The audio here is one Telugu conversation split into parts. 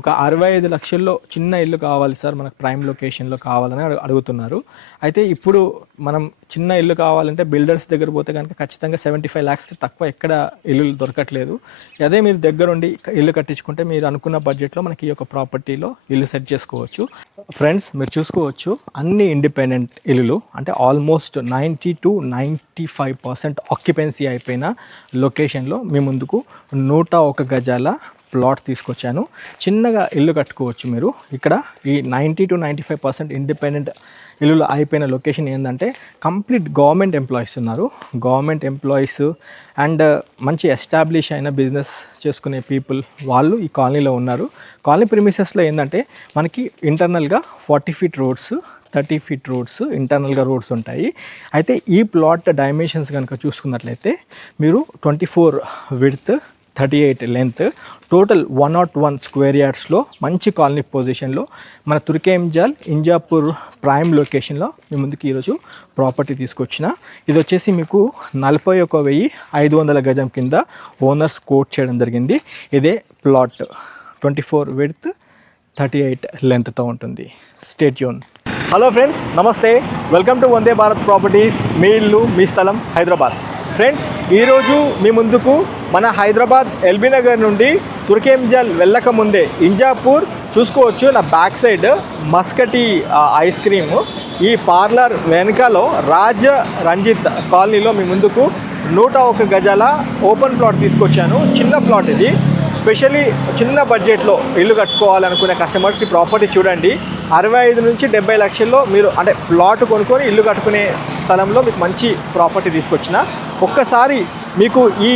ఒక 65 లక్షల్లో చిన్న ఇల్లు కావాలి సార్, మనకు ప్రైమ్ లొకేషన్లో కావాలని అడుగుతున్నారు. అయితే ఇప్పుడు మనం చిన్న ఇల్లు కావాలంటే బిల్డర్స్ దగ్గర పోతే కనుక ఖచ్చితంగా 75 lakhsకి తక్కువ ఎక్కడ ఇల్లు దొరకట్లేదు. అదే మీరు దగ్గరుండి ఇల్లు కట్టించుకుంటే మీరు అనుకున్న బడ్జెట్లో మనకి ఈ యొక్క ప్రాపర్టీలో ఇల్లు సెట్ చేసుకోవచ్చు. ఫ్రెండ్స్, మీరు చూసుకోవచ్చు అన్ని ఇండిపెండెంట్ ఇల్లులు, అంటే ఆల్మోస్ట్ 90 to 95% ఆక్యుపెన్సీ అయిపోయిన లొకేషన్లో మీ ముందుకు 101 గజాల ప్లాట్ తీసుకొచ్చాను. చిన్నగా ఇల్లు కట్టుకోవచ్చు మీరు. ఇక్కడ ఈ 90 to 95% ఇండిపెండెంట్ ఇల్లులు అయిపోయిన లొకేషన్ ఏంటంటే కంప్లీట్ గవర్నమెంట్ ఎంప్లాయీస్ ఉన్నారు. గవర్నమెంట్ ఎంప్లాయీస్ అండ్ మంచి ఎస్టాబ్లిష్ అయిన బిజినెస్ చేసుకునే పీపుల్ వాళ్ళు ఈ కాలనీలో ఉన్నారు. కాలనీ ప్రిమిసెస్లో ఏంటంటే మనకి ఇంటర్నల్గా 40 feet రోడ్స్, 30 feet రోడ్స్, ఇంటర్నల్గా రోడ్స్ ఉంటాయి. అయితే ఈ ప్లాట్ డైమెన్షన్స్ కనుక చూసుకున్నట్లయితే మీరు 24 width, 38 length, టోటల్ 101 square yardsలో మంచి కాలనీ పొజిషన్లో మన తుర్కేంజల్ ఇంజాపూర్ ప్రైమ్ లొకేషన్లో మీ ముందుకు ఈరోజు ప్రాపర్టీ తీసుకొచ్చిన. ఇది వచ్చేసి మీకు 41,500 గజం కింద ఓనర్స్ కోట్ చేయడం జరిగింది. ఇదే ప్లాట్ 24 width, 38 lengthతో ఉంటుంది. Stay tune. హలో ఫ్రెండ్స్, నమస్తే, welcome to Vande Bharat properties. మీ ఇల్లు మీ స్థలం హైదరాబాద్. ఫ్రెండ్స్, ఈరోజు మీ ముందుకు మన హైదరాబాద్ ఎల్బీ నగర్ నుండి తుర్కేంజల్ వెళ్ళక ముందే ఇంజాపూర్ చూసుకోవచ్చు. నా బ్యాక్ సైడ్ మస్కటీ ఐస్ క్రీమ్, ఈ పార్లర్ వెనకలో రాజ్ రంజిత్ కాలనీలో మీ ముందుకు 101 గజాల ఓపెన్ ప్లాట్ తీసుకొచ్చాను. చిన్న ప్లాట్ ఇది. స్పెషల్లీ చిన్న బడ్జెట్లో ఇల్లు కట్టుకోవాలనుకునే కస్టమర్స్ ఈ ప్రాపర్టీ చూడండి. 65 నుంచి 70 లక్షల్లో మీరు అంటే ప్లాట్ కొనుక్కొని ఇల్లు కట్టుకునే స్థలంలో మీకు మంచి ప్రాపర్టీ తీసుకొచ్చిన. ఒక్కసారి మీకు ఈ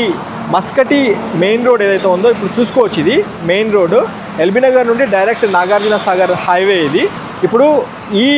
మస్కటీ మెయిన్ రోడ్ ఏదైతే ఉందో ఇప్పుడు చూసుకోవచ్చు. ఇది మెయిన్ రోడ్, ఎల్బీ నగర్ నుండి డైరెక్ట్ నాగార్జున సాగర్ హైవే ఇది. ఇప్పుడు ఈ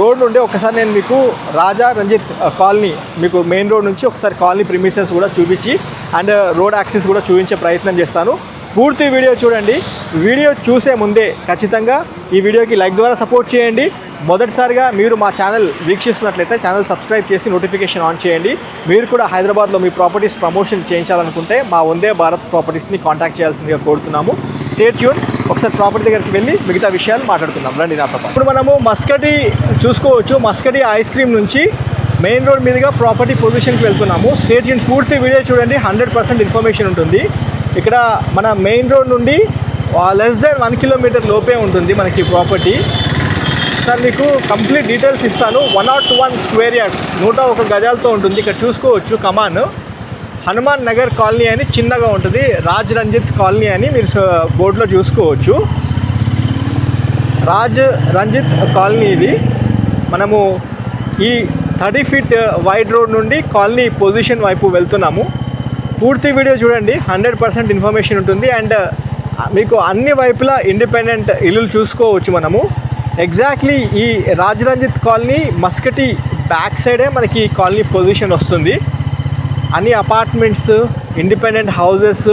రోడ్ నుండి ఒకసారి నేను మీకు రాజా రంజిత్ కాలనీ, మీకు మెయిన్ రోడ్ నుంచి ఒకసారి కాలనీ ప్రిమిసెస్ కూడా చూపించి అండ్ రోడ్ యాక్సెస్ కూడా చూపించే ప్రయత్నం చేస్తాను. పూర్తి వీడియో చూడండి. వీడియో చూసే ముందే ఖచ్చితంగా ఈ వీడియోకి లైక్ ద్వారా సపోర్ట్ చేయండి. మొదటిసారిగా మీరు మా ఛానల్ వీక్షిస్తున్నట్లయితే ఛానల్ సబ్స్క్రైబ్ చేసి నోటిఫికేషన్ ఆన్ చేయండి. మీరు కూడా హైదరాబాద్లో మీ ప్రాపర్టీస్ ప్రమోషన్ చేయించాలనుకుంటే మా వందే భారత్ ప్రాపర్టీస్ని కాంటాక్ట్ చేయాల్సిందిగా కోరుతున్నాము. Stay tune. ఒకసారి ప్రాపర్టీ దగ్గరికి వెళ్ళి మిగతా విషయాలు మాట్లాడుకుందాం. రండి నాతో పాటు. ఇప్పుడు మనము మస్కటీ చూసుకోవచ్చు. మస్కటీ ఐస్ క్రీమ్ నుంచి మెయిన్ రోడ్ మీదుగా ప్రాపర్టీ పొజిషన్కి వెళ్తున్నాము. Stay tune. పూర్తి వీడియో చూడండి. 100% ఇన్ఫర్మేషన్ ఉంటుంది. ఇక్కడ మన మెయిన్ రోడ్ నుండి లెస్ దెన్ 1 kilometer లోపే ఉంటుంది మనకి ప్రాపర్టీ. సార్ మీకు కంప్లీట్ డీటెయిల్స్ ఇస్తాను. 101 square yards, 101 గజాలతో ఉంటుంది. ఇక్కడ చూసుకోవచ్చు కమాన్ హనుమాన్ నగర్ కాలనీ అని చిన్నగా ఉంటుంది. రాజ్ రంజిత్ కాలనీ అని మీరు బోర్డులో చూసుకోవచ్చు. రాజ్ రంజిత్ కాలనీ ఇది. మనము ఈ 30 feet వైడ్ రోడ్ నుండి కాలనీ పొజిషన్ వైపు వెళ్తున్నాము. పూర్తి వీడియో చూడండి. 100% ఇన్ఫర్మేషన్ ఉంటుంది అండ్ మీకు అన్ని వైపులా ఇండిపెండెంట్ ఇల్లులు చూసుకోవచ్చు. మనము ఎగ్జాక్ట్లీ ఈ రాజ్ రంజిత్ కాలనీ మస్కటీ బ్యాక్ సైడే మనకి ఈ కాలనీ పొజిషన్ వస్తుంది. అన్ని అపార్ట్మెంట్స్, ఇండిపెండెంట్ హౌసెస్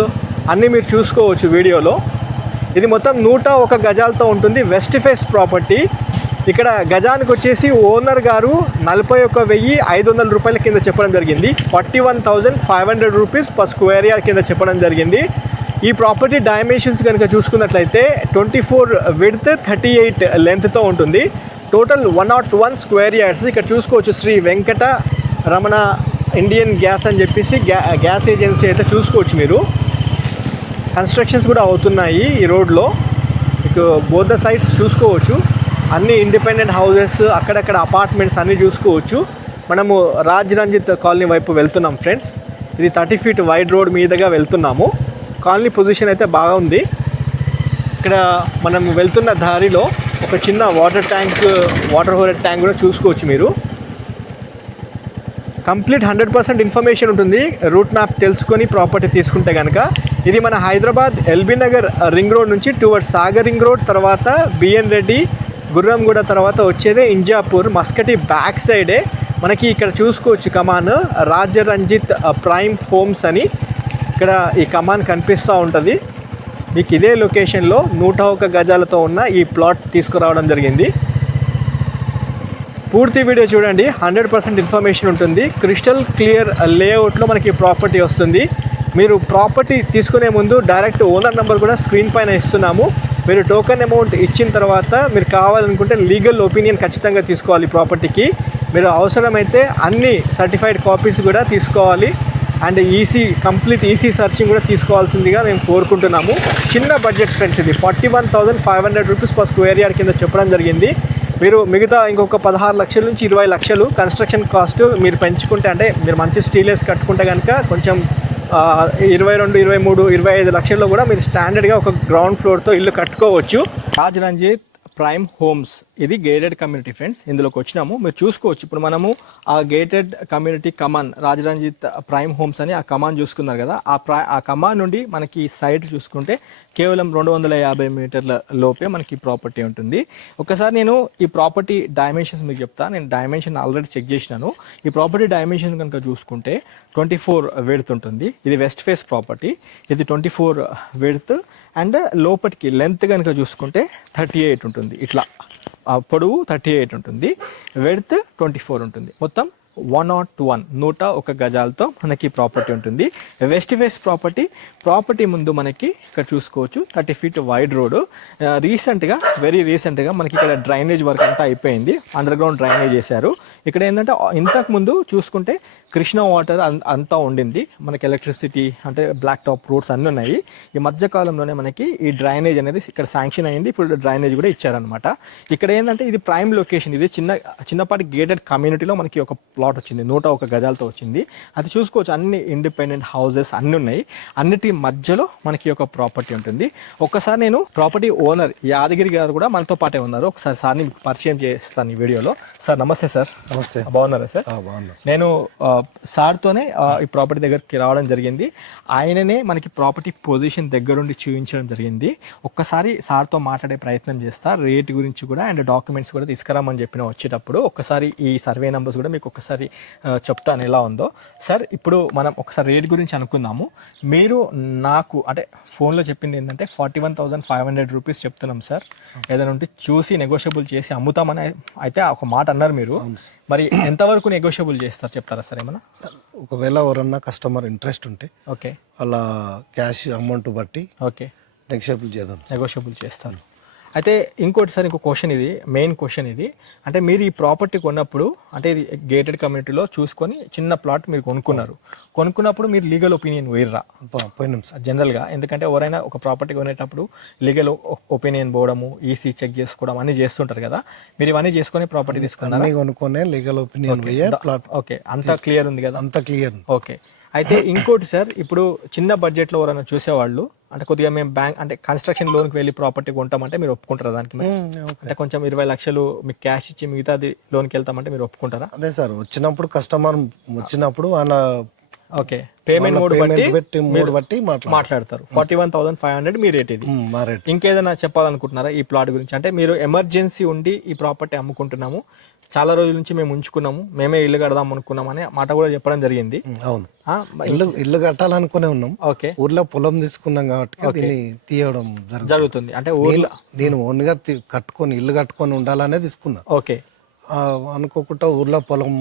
అన్నీ మీరు చూసుకోవచ్చు వీడియోలో. ఇది మొత్తం 101 గజాలతో ఉంటుంది. West face property. ఇక్కడ గజానికి వచ్చేసి ఓనర్ గారు 41,500 రూపాయల కింద చెప్పడం జరిగింది. 41,500 రూపీస్ per square yard కింద చెప్పడం జరిగింది. ఈ ప్రాపర్టీ డైమెన్షన్స్ కనుక చూసుకున్నట్లయితే 24 width, 38 lengthతో ఉంటుంది. Total 101 square yards. ఇక్కడ చూసుకోవచ్చు శ్రీ వెంకట రమణ ఇండియన్ గ్యాస్ అని చెప్పేసి గ్యాస్ ఏజెన్సీ అయితే చూసుకోవచ్చు మీరు. కన్స్ట్రక్షన్స్ కూడా అవుతున్నాయి ఈ రోడ్లో. మీకు బోత్ ద సైడ్స్ చూసుకోవచ్చు. అన్ని ఇండిపెండెంట్ హౌసెస్, అక్కడక్కడ అపార్ట్మెంట్స్ అన్నీ చూసుకోవచ్చు. మనము రాజ్ రంజిత్ కాలనీ వైపు వెళ్తున్నాం ఫ్రెండ్స్. ఇది 30 feet వైడ్ రోడ్ మీదుగా వెళ్తున్నాము. కాలనీ పొజిషన్ అయితే బాగా ఉంది. ఇక్కడ మనం వెళ్తున్న దారిలో ఒక చిన్న వాటర్ హోరెడ్ ట్యాంక్ కూడా చూసుకోవచ్చు మీరు. కంప్లీట్ 100% ఇన్ఫర్మేషన్ ఉంటుంది రూట్ మ్యాప్ తెలుసుకొని ప్రాపర్టీ తీసుకుంటే కనుక. ఇది మన Hyderabad LB Nagar ring road నుంచి టువర్డ్స్ సాగర్ రింగ్ రోడ్, తర్వాత బిఎన్ రెడ్డి, గుర్రంగూడ తర్వాత వచ్చేదే ఇంజాపూర్. మస్కటీ బ్యాక్ సైడే మనకి ఇక్కడ చూసుకోవచ్చు కమాన్ రాజ్ రంజిత్ ప్రైమ్ హోమ్స్ అని. ఇక్కడ ఈ కమాన్ కనిపిస్తూ ఉంటుంది. మీకు ఇదే లొకేషన్లో 101 గజాలతో ఉన్న ఈ ప్లాట్ తీసుకురావడం జరిగింది. పూర్తి వీడియో చూడండి. 100% ఇన్ఫర్మేషన్ ఉంటుంది. క్రిస్టల్ క్లియర్ లేఅవుట్లో మనకి ప్రాపర్టీ వస్తుంది. మీరు ప్రాపర్టీ తీసుకునే ముందు డైరెక్ట్ ఓనర్ నెంబర్ కూడా స్క్రీన్ పైన ఇస్తున్నాము. మీరు టోకెన్ అమౌంట్ ఇచ్చిన తర్వాత మీరు కావాలనుకుంటే లీగల్ ఒపీనియన్ ఖచ్చితంగా తీసుకోవాలి ప్రాపర్టీకి. మీరు అవసరమైతే అన్ని సర్టిఫైడ్ కాపీస్ కూడా తీసుకోవాలి. అండ్ కంప్లీట్ ఈసీ సర్చింగ్ కూడా తీసుకోవాల్సిందిగా మేము కోరుకుంటున్నాము. చిన్న బడ్జెట్ ఫ్రెండ్స్, ఇది 41,500 రూపీస్ పర్ స్క్వేర్ యార్డ్ కింద చెప్పడం జరిగింది. మీరు మిగతా ఇంకొక 16 లక్షల నుంచి 20 లక్షలు కన్స్ట్రక్షన్ కాస్ట్ మీరు పెంచుకుంటే, అంటే మీరు మంచి స్టీలేస్ కట్టుకుంటే కనుక కొంచెం 22, 23, 25 లక్షల్లో కూడా మీరు స్టాండర్డ్గా ఒక గ్రౌండ్ ఫ్లోర్తో ఇల్లు కట్టుకోవచ్చు. రాజ్ రంజిత్ ప్రైమ్ హోమ్స్, ఇది గేటెడ్ కమ్యూనిటీ ఫ్రెండ్స్. ఇందులోకి వచ్చినాము, మీరు చూసుకోవచ్చు. ఇప్పుడు మనము ఆ గేటెడ్ కమ్యూనిటీ కమాన్ రాజరంజిత్ ప్రైమ్ హోమ్స్ అని ఆ కమాన్ చూసుకున్నారు కదా, ఆ కమాన్ నుండి మనకి సైట్ చూసుకుంటే కేవలం 250 మీటర్ల లోపే మనకి ప్రాపర్టీ ఉంటుంది. ఒకసారి నేను ఈ ప్రాపర్టీ డైమెన్షన్స్ మీకు చెప్తా. నేను డైమెన్షన్ ఆల్రెడీ చెక్ చేసినాను. ఈ ప్రాపర్టీ డైమెన్షన్ కనుక చూసుకుంటే 24 వెడ్త్ ఉంటుంది. ఇది వెస్ట్ ఫేస్ ప్రాపర్టీ. ఇది 24 వెడ్త్ అండ్ లోపటికి లెంత్ కనుక చూసుకుంటే 38 ఉంటుంది. ఇట్లా పొడవు 38 ఉంటుంది, వెడ్త్ 24 ఉంటుంది. మొత్తం 101 గజాలతో మనకి ప్రాపర్టీ ఉంటుంది. వెస్ట్ ఫేస్ ప్రాపర్టీ ముందు మనకి ఇక్కడ చూసుకోవచ్చు 30 ఫీట్ వైడ్ రోడ్. వెరీ రీసెంట్గా మనకి ఇక్కడ డ్రైనేజ్ వర్క్ అంతా అయిపోయింది. అండర్ గ్రౌండ్ డ్రైనేజ్ చేశారు. ఇక్కడ ఏంటంటే ఇంతకు ముందు చూసుకుంటే కృష్ణా వాటర్ అంతా ఉండింది. మనకి ఎలక్ట్రిసిటీ అంటే బ్లాక్ టాప్ రోడ్స్ అన్నీ ఉన్నాయి. ఈ మధ్యకాలంలోనే మనకి ఈ డ్రైనేజ్ అనేది ఇక్కడ శాంక్షన్ అయింది. ఇప్పుడు డ్రైనేజ్ కూడా ఇచ్చారనమాట. ఇక్కడ ఏంటంటే ఇది ప్రైమ్ లొకేషన్. ఇది చిన్నపాటి గేటెడ్ కమ్యూనిటీలో మనకి ఒక ప్లాట్ వచ్చింది, 101 గజాలతో వచ్చింది. అది చూసుకోవచ్చు. అన్ని ఇండిపెండెంట్ హౌసెస్ అన్నీ ఉన్నాయి. అన్నిటి మధ్యలో మనకి ఒక ప్రాపర్టీ ఉంటుంది. ఒక్కసారి నేను ప్రాపర్టీ ఓనర్ యాదగిరి గారు కూడా మనతో పాటే ఉన్నారు. ఒకసారి సార్ని పరిచయం చేస్తాను ఈ వీడియోలో. సార్ నమస్తే. సార్ నమస్తే. బాగున్నారా సార్? నేను సార్తోనే ఈ ప్రాపర్టీ దగ్గరికి రావడం జరిగింది. ఆయననే మనకి ప్రాపర్టీ పొజిషన్ దగ్గరుండి చూపించడం జరిగింది. ఒక్కసారి సార్తో మాట్లాడే ప్రయత్నం చేస్తా. రేట్ గురించి కూడా అండ్ డాక్యుమెంట్స్ కూడా తీసుకురామని చెప్పిన వచ్చేటప్పుడు ఒక్కసారి ఈ సర్వే నెంబర్స్ కూడా మీకు ఒక్కసారి చెప్తాను ఎలా ఉందో. సార్ ఇప్పుడు మనం ఒకసారి రేట్ గురించి అనుకుందాము. మీరు నాకు అంటే ఫోన్లో చెప్పింది ఏంటంటే 41,500 రూపీస్ చెప్తున్నాం సార్, ఏదైనా ఉంటే చూసి నెగోషియబుల్ చేసి అమ్ముతామని అయితే ఒక మాట అన్నారు మీరు. మరి ఎంతవరకు నెగోషియబుల్ చేస్తారు చెప్తారా సార్ ఏమన్నా? ఒకవేళ ఎవరన్నా కస్టమర్ ఇంట్రెస్ట్ ఉంటే ఓకే, అలా క్యాష్ అమౌంట్ బట్టి ఓకే నెగోషియబుల్ చేస్తాను. అయితే ఇంకోటి సార్, ఇంకో క్వశ్చన్, ఇది మెయిన్ క్వశ్చన్ ఇది. అంటే మీరు ఈ ప్రాపర్టీ కొన్నప్పుడు, అంటే ఇది గేటెడ్ కమ్యూనిటీలో చూసుకొని చిన్న ప్లాట్ మీరు కొనుక్కున్నప్పుడు మీరు లీగల్ ఒపీనియన్ పోయిర్రా? పోయినాం సార్ జనరల్గా. ఎందుకంటే ఎవరైనా ఒక ప్రాపర్టీ కొనేటప్పుడు లీగల్ ఒపీనియన్ పోవడము, ఈసీ చెక్ చేసుకోవడం అన్ని చేస్తుంటారు కదా. మీరు ఇవన్నీ చేసుకొని ప్రాపర్టీ తీసుకున్నారు? కొనుక్కొని లీగల్ ఒపీనియన్. ఓకే, అంతా క్లియర్ ఉంది కదా? అంతా క్లియర్. ఓకే. అయితే ఇంకోటి సార్, ఇప్పుడు చిన్న బడ్జెట్లో ఎవరైనా చూసేవాళ్ళు, అంటే కొద్దిగా మేము బ్యాంక్ అంటే కన్స్ట్రక్షన్ లోన్కి వెళ్ళి ప్రాపర్టీ కొంటామంటే మీరు ఒప్పుకుంటారా దానికి? అంటే కొంచెం 20 లక్షలు మీకు క్యాష్ ఇచ్చి మిగతాది లోన్కి వెళ్తామంటే మీరు ఒప్పుకుంటారా? అదే సార్, కస్టమర్ వచ్చినప్పుడు వాళ్ళ ఓకే పేమెంట్ మోడ్ బట్టి మాట్లాడతారు. 41,500 మీ రేట్ ఇది. ఇంకేదైనా చెప్పాలనుకుంటున్నారా ఈ ప్లాట్ గురించి? అంటే మీరు ఎమర్జెన్సీ ఉండి ఈ ప్రాపర్టీ అమ్ముకుంటున్నాము, చాలా రోజుల నుంచి మేము ఉంచుకున్నాము, మేమే ఇల్లు కడదాం అనుకున్నాం అనే మాట కూడా చెప్పడం జరిగింది. అవును, ఇల్లు కట్టాలనుకునే ఉన్నాం. ఓకే, ఊర్లో పొలం తీసుకున్నాం కాబట్టి దీన్ని తీయడం జరుగుతుంది. అంటే ఊర్లో నేను ఓన్గా ఇల్లు కట్టుకొని ఉండాలనే తీసుకున్నా. ఓకే, అనుకోకుండా ఊర్లో పొలం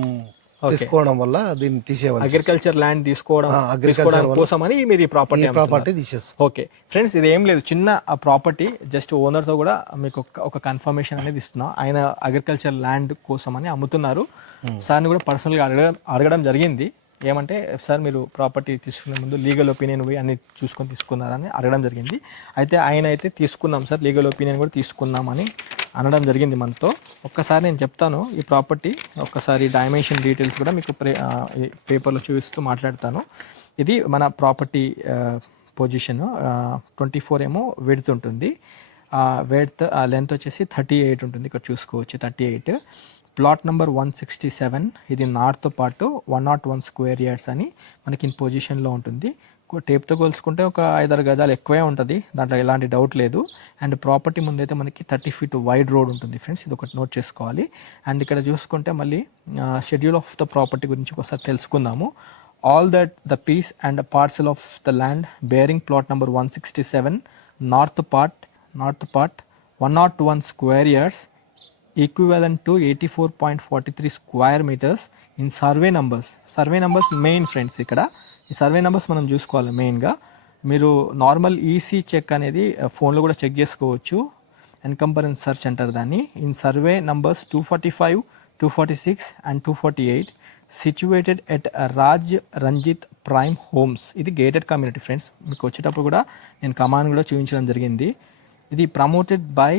తీసుకోవడం వల్ల దీన్ని తీసేవాళ్ళు. అగ్రికల్చర్ ల్యాండ్ తీసుకోవడం కోసం అని మీరు ఈ ప్రాపర్టీ తీసేస్తారు. ఓకే ఫ్రెండ్స్, ఇది ఏం లేదు, చిన్న ప్రాపర్టీ. జస్ట్ ఓనర్ తో కూడా మీకు ఒక కన్ఫర్మేషన్ అనేది ఇస్తున్నాం. ఆయన అగ్రికల్చర్ ల్యాండ్ కోసం అని అమ్ముతున్నారు. సార్ని కూడా పర్సనల్ గా అడగడం జరిగింది. ఏమంటే సార్ మీరు ప్రాపర్టీ తీసుకునే ముందు లీగల్ ఒపీనియన్ పోయి అన్ని చూసుకొని తీసుకున్నారని అడగడం జరిగింది. అయితే ఆయన అయితే తీసుకున్నాం సార్, లీగల్ ఒపీనియన్ కూడా తీసుకున్నామని అనడం జరిగింది మనతో. ఒక్కసారి నేను చెప్తాను ఈ ప్రాపర్టీ, ఒక్కసారి డైమెన్షన్ డీటెయిల్స్ కూడా మీకు పేపర్లో చూపిస్తూ మాట్లాడతాను. ఇది మన ప్రాపర్టీ పొజిషన్ 24 ఏమో విడ్త్ ఉంటుంది, లెంత్ వచ్చేసి 38 ఉంటుంది. ఇక్కడ చూసుకోవచ్చు 38. Plot number 167. ఇది నార్త్తో పాటు 101 స్క్వేర్ యార్డ్స్ అని మనకి ఇన్ పొజిషన్లో ఉంటుంది. టేప్తో కొలుసుకుంటే ఒక 5-6 గజాలు ఎక్కువే ఉంటుంది, దాంట్లో ఎలాంటి డౌట్ లేదు. అండ్ ప్రాపర్టీ ముందైతే మనకి 30 ఫీట్ వైడ్ రోడ్ ఉంటుంది ఫ్రెండ్స్, ఇది ఒకటి నోట్ చేసుకోవాలి. అండ్ ఇక్కడ చూసుకుంటే మళ్ళీ షెడ్యూల్ ఆఫ్ ద ప్రాపర్టీ గురించి ఒకసారి తెలుసుకుందాము. All that the piece and parcel of the land bearing plot number 167 north part 101 square yards equivalent to 84.43 square meters in survey numbers. మెయిన్ ఫ్రెండ్స్, ఇక్కడ ఈ ఈ సర్వే నెంబర్స్ మనం చూసుకోవాలి మెయిన్గా. మీరు నార్మల్ ఈసీ చెక్ అనేది ఫోన్లో కూడా చెక్ చేసుకోవచ్చు. ఎన్కంపరెన్స్ సర్చ్ అంటారు దాన్ని. In survey numbers 245, 246 and 248 situated at Raj Ranjith prime homes. ఇది గేటెడ్ కమ్యూనిటీ ఫ్రెండ్స్. మీకు వచ్చేటప్పుడు కూడా నేను కమాండ్ కూడా చూపించడం జరిగింది. ఇది promoted by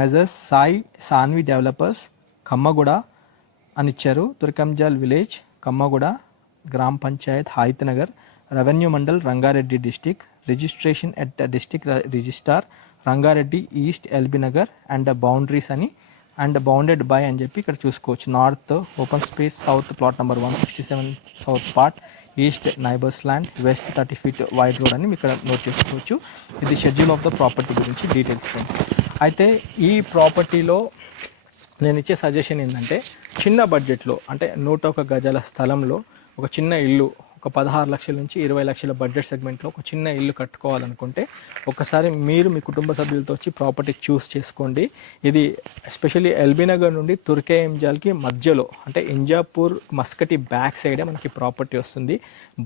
Messrs Sai Sanvi developers, Kammaguda అని ఇచ్చారు. Turkayamjal village, Kammaguda, gram panchayat Hayath Nagar, revenue mandal Rangareddy district, registration at district registrar Rangareddy east LB Nagar and boundaries అని అండ్ బౌండెడ్ బై అని చెప్పి ఇక్కడ చూసుకోవచ్చు. North open space, south plot number 167 south part, east neighbours land, west 30 feet wide road అని ఇక్కడ నోట్ చేసుకోవచ్చు. ఇది షెడ్యూల్ ఆఫ్ ద ప్రాపర్టీ గురించి డీటెయిల్స్ ఫ్రెండ్స్. అయితే ఈ ప్రాపర్టీలో నేను ఇచ్చే సజెషన్ ఏంటంటే, చిన్న బడ్జెట్లో అంటే 101 గజాల స్థలంలో ఒక చిన్న ఇల్లు, ఒక 16 లక్షల నుంచి 20 లక్షల బడ్జెట్ సెగ్మెంట్లో ఒక చిన్న ఇల్లు కట్టుకోవాలనుకుంటే ఒకసారి మీరు మీ కుటుంబ సభ్యులతో వచ్చి ప్రాపర్టీ చూస్ చేసుకోండి. ఇది ఎస్పెషల్లీ ఎల్బీ నగర్ నుండి తుర్కే ఎంజాల్కి మధ్యలో, అంటే ఇంజాపూర్ మస్కటి బ్యాక్ సైడే మనకి ప్రాపర్టీ వస్తుంది.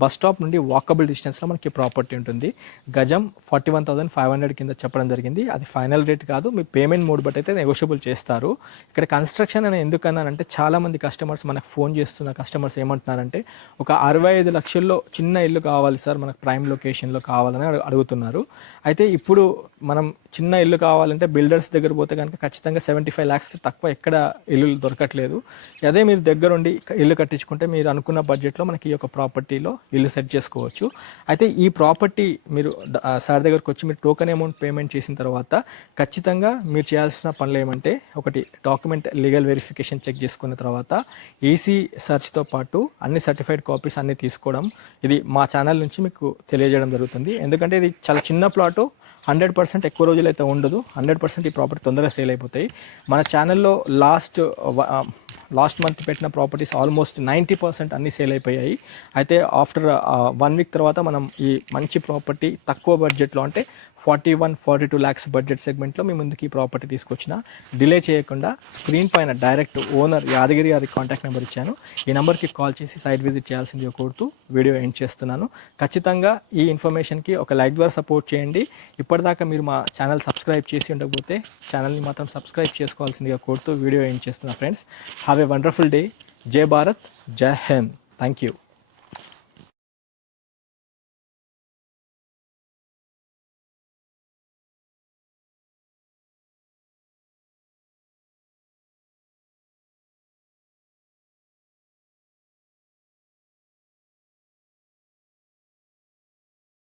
బస్ స్టాప్ నుండి వాకబుల్ డిస్టెన్స్లో మనకి ప్రాపర్టీ ఉంటుంది. గజం 41,500 కింద చెప్పడం జరిగింది. అది ఫైనల్ రేట్ కాదు, మీ పేమెంట్ మోడ్ బట్టి అయితే నెగోషియబుల్ చేస్తారు. ఇక్కడ కన్స్ట్రక్షన్ అని ఎందుకన్నానంటే, చాలామంది కస్టమర్స్ మనకు ఫోన్ చేస్తున్న కస్టమర్స్ ఏమంటున్నారంటే, ఒక 65 లక్షల్లో చిన్న ఇల్లు కావాలి సార్, మనకు ప్రైమ్ లొకేషన్లో కావాలని అడుగుతున్నారు. అయితే ఇప్పుడు మనం చిన్న ఇల్లు కావాలంటే బిల్డర్స్ దగ్గర పోతే కనుక ఖచ్చితంగా 75 lakhs తక్కువ ఎక్కడ ఇల్లు దొరకట్లేదు. అదే మీరు దగ్గరుండి ఇల్లు కట్టించుకుంటే మీరు అనుకున్న బడ్జెట్లో మనకి ఈ యొక్క ప్రాపర్టీలో ఇల్లు సెట్ చేసుకోవచ్చు. అయితే ఈ ప్రాపర్టీ మీరు సార్ దగ్గరకు వచ్చి మీరు టోకెన్ అమౌంట్ పేమెంట్ చేసిన తర్వాత ఖచ్చితంగా మీరు చేయాల్సిన పనులు ఏమంటే, ఒకటి డాక్యుమెంట్ లీగల్ వెరిఫికేషన్ చెక్ చేసుకున్న తర్వాత ఈసీ సర్చ్తో పాటు అన్ని సర్టిఫైడ్ కాపీస్ అన్నీ తీసుకోవడం, ఇది మా ఛానల్ నుంచి మీకు తెలియజేయడం జరుగుతుంది. ఎందుకంటే ఇది చాలా చిన్న ప్లాటు, 100% ఎక్కువ రోజులు అయితే ఉండదు. 100% ఈ ప్రాపర్టీ తొందరగా సేల్ అయిపోతాయి. మన ఛానల్లో లాస్ట్ మంత్ పెట్టిన ప్రాపర్టీస్ ఆల్మోస్ట్ 90% అన్నీ సేల్ అయిపోయాయి. అయితే ఆఫ్టర్ 1 week తర్వాత మనం ఈ మంచి ప్రాపర్టీ తక్కువ బడ్జెట్లో, అంటే 41-42 lakhs బడ్జెట్ సెగ్మెంట్లో మీ ముందుకి ఈ ప్రాపర్టీ తీసుకొచ్చిన. డిలే చేయకుండా స్క్రీన్ పైన డైరెక్ట్ ఓనర్ యాదగిరి గారి కాంటాక్ట్ నెంబర్ ఇచ్చాను. ఈ నెంబర్కి కాల్ చేసి సైట్ విజిట్ చేయాల్సిందిగా కోరుతూ వీడియో ఎండ్ చేస్తున్నాను. ఖచ్చితంగా ఈ ఇన్ఫర్మేషన్కి ఒక లైక్ ద్వారా సపోర్ట్ చేయండి. ఇప్పటిదాకా మీరు మా ఛానల్ సబ్స్క్రైబ్ చేసి ఉండకపోతే ఛానల్ని మాత్రం సబ్స్క్రైబ్ చేసుకోవాల్సిందిగా కోరుతూ వీడియో ఎండ్ చేస్తున్నా friends. Have a wonderful day. జై భారత్, జై హింద్. Thank you.